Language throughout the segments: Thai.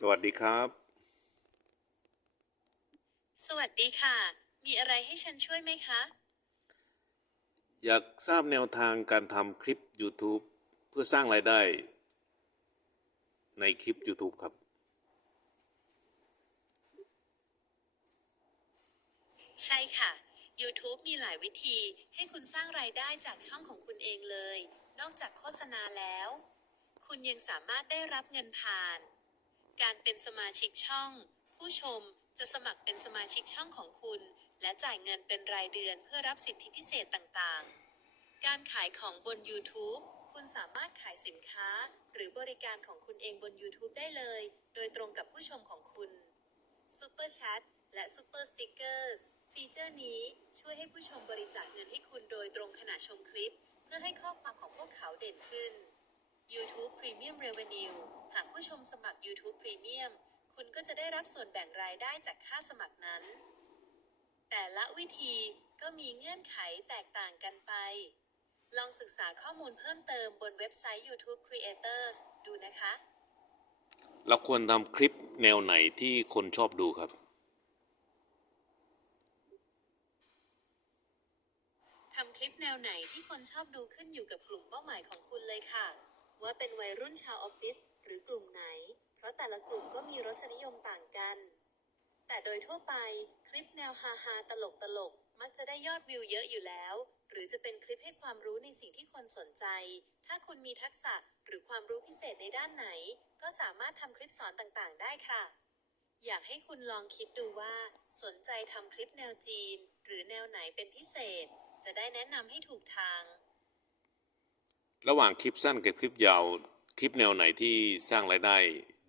สวัสดีครับ สวัสดีค่ะ มีอะไรให้ฉันช่วยไหมคะ อยากทราบแนวทางการทำคลิป YouTube เพื่อสร้างรายได้ ในคลิป YouTube ครับ ใช่ค่ะ YouTube มีหลายวิธีให้คุณสร้างรายได้จากช่องของคุณเองเลย นอกจากโฆษณาแล้ว คุณยังสามารถได้รับเงินผ่าน การเป็นสมาชิกช่อง ผู้ชมจะสมัครเป็นสมาชิกช่องของคุณ และจ่ายเงินเป็นรายเดือนเพื่อรับสิทธิพิเศษต่างๆ การขายของบน YouTube คุณสามารถขายสินค้า หรือบริการของคุณเองบน YouTube ได้เลย โดยตรงกับผู้ชมของคุณ Super Chat และ Super Stickers ฟีเจอร์นี้ช่วยให้ผู้ชมบริจาคเงินให้คุณโดยตรงขณะชมคลิป เพื่อให้ข้อความของพวกเขาเด่นขึ้น YouTube Premium Revenue หากผู้ชมสมัคร YouTube Premium คุณก็จะได้รับส่วนแบ่งรายได้จากค่าสมัครนั้น แต่ละวิธีก็มีเงื่อนไขแตกต่างกันไป ลองศึกษาข้อมูลเพิ่มเติมบนเว็บไซต์ YouTube Creators ดูนะคะ เราควรทำคลิปแนวไหนที่คนชอบดูครับ ทำคลิปแนวไหนที่คนชอบดูขึ้นอยู่กับกลุ่มเป้าหมายของคุณเลยค่ะ ว่าเป็นวัยรุ่นชาวออฟฟิศหรือกลุ่มไหน เพราะแต่ละกลุ่มก็มีรสนิยมต่างกัน แต่โดยทั่วไปคลิปแนวฮาฮาตลกตลกมักจะได้ยอดวิวเยอะอยู่แล้ว หรือจะเป็นคลิปให้ความรู้ในสิ่งที่คนสนใจ ถ้าคุณมีทักษะหรือความรู้พิเศษในด้านไหน ก็สามารถทำคลิปสอนต่างๆ ได้ค่ะ อยากให้คุณลองคิดดูว่า สนใจทำคลิปแนวจีน หรือแนวไหนเป็นพิเศษ จะได้แนะนำให้ถูกทาง ระหว่างคลิปสั้นกับคลิปยาว คลิปแนวไหนที่สร้างรายได้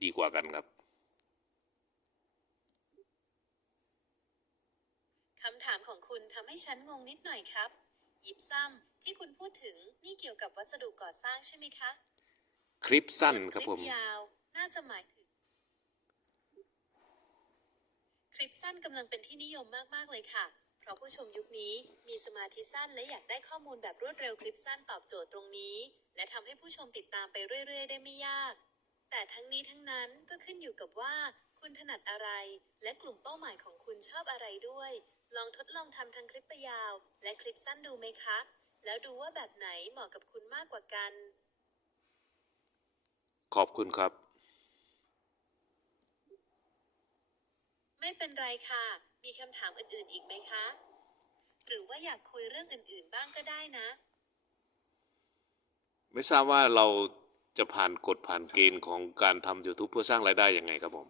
ดีกว่ากันครับคำถามของคุณทำให้ฉันงงนิดหน่อยครับ ยิบซ้ำที่คุณพูดถึงนี่เกี่ยวกับวัสดุก่อสร้างใช่ไหมคะ คลิปสั้นครับส่ผวนมคลิปยาวน่าจะหมายถึง คลิปสั้นกำลังเป็นที่นิยมมาก ๆ เลยค่ะเพราะผู้ ชมยุคนี้ มีสมาธิสั้นและอยากได้ข้อมูลแบบรวดเร็วคลิปสั้นตอบโจทย์ตรงนี้ และทำให้ผู้ชมติดตามไปเรื่อย ๆ ได้ไม่ยาก แต่ทั้งนี้ทั้งนั้นก็ขึ้นอยู่กับว่า คุณถนัดอะไร และกลุ่มเป้าหมายของคุณชอบอะไรด้วย ลองทดลองทำทั้งคลิปยาว และคลิปสั้นดูไหมคะ แล้วดูว่าแบบไหนเหมาะกับคุณมากกว่ากัน ขอบคุณครับ ไม่เป็นไรค่ะ มีคำถามอื่นๆอีกไหมคะ หรือว่าอยากคุยเรื่องอื่นๆบ้างก็ได้นะ ไม่ทราบว่าเราจะผ่านกฎผ่านเกณฑ์ของการทำ YouTube เพื่อสร้างรายได้ยังไงครับผม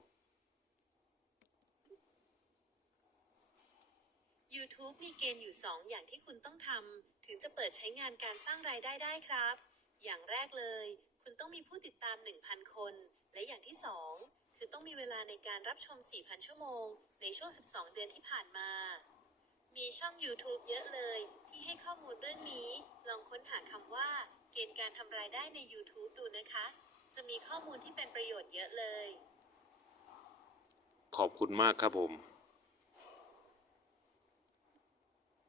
YouTube มีเกณฑ์อยู่ 2 อย่างที่คุณต้องทำ ถึงจะเปิดใช้งานการสร้างรายได้ได้ครับ อย่างแรกเลย คุณต้องมีผู้ติดตาม 1,000 คน และอย่างที่ 2 คือต้องมีเวลาในการรับชม 4,000 ชั่วโมง ในช่วง 12 เดือนที่ผ่านมา มีช่อง YouTube เยอะเลย ที่ให้ข้อมูลเรื่องนี้ ลองค้นหาคำว่า เกณฑ์การทำรายได้ใน YouTube ดูนะคะ จะมีข้อมูลที่เป็นประโยชน์เยอะเลย ขอบคุณมากครับผม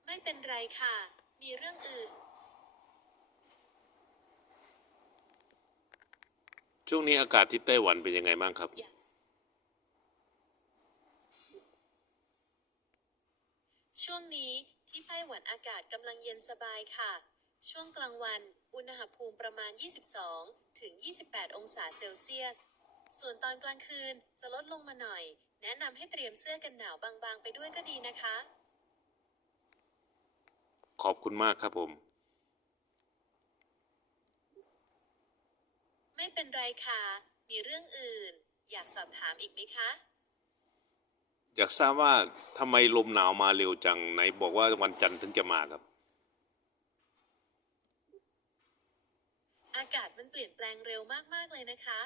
ไม่เป็นไรค่ะ มีเรื่องอื่น ช่วงนี้อากาศที่ไต้หวันเป็นยังไงบ้างครับอย่าง ช่วงนี้ที่ไต้หวันอากาศกำลังเย็นสบายค่ะ ช่วงกลางวัน อุณหภูมิประมาณ 22 ถึง 28 องศาเซลเซียส ส่วนตอนกลางคืนจะลดลงมาหน่อย แนะนำให้เตรียมเสื้อกันหนาวบางๆ ไปด้วยก็ดีนะคะ ขอบคุณมากครับผม ไม่เป็นไรค่ะ มีเรื่องอื่น อยากสอบถามอีกไหมคะ อยากทราบว่าทำไมลมหนาวมาเร็วจังไหนบอกว่าวันจันทร์ถึงจะมาครับ อากาศมันเปลี่ยนแปลงเร็วมากๆเลยนะคะ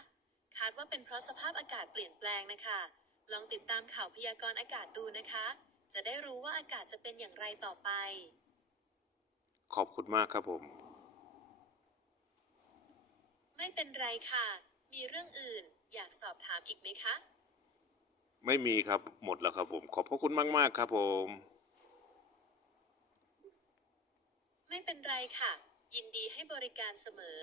คาดว่าเป็นเพราะสภาพอากาศเปลี่ยนแปลงนะคะ ลองติดตามข่าวพยากรณ์อากาศดูนะคะ จะได้รู้ว่าอากาศจะเป็นอย่างไรต่อไป ขอบคุณมากครับผม ไม่เป็นไรค่ะ มีเรื่องอื่นอยากสอบถามอีกไหมคะ ไม่มีครับหมดแล้วครับผม ขอบพระคุณมากมาก ๆ ครับผม ไม่เป็นไรค่ะ ยินดีให้บริการเสมอ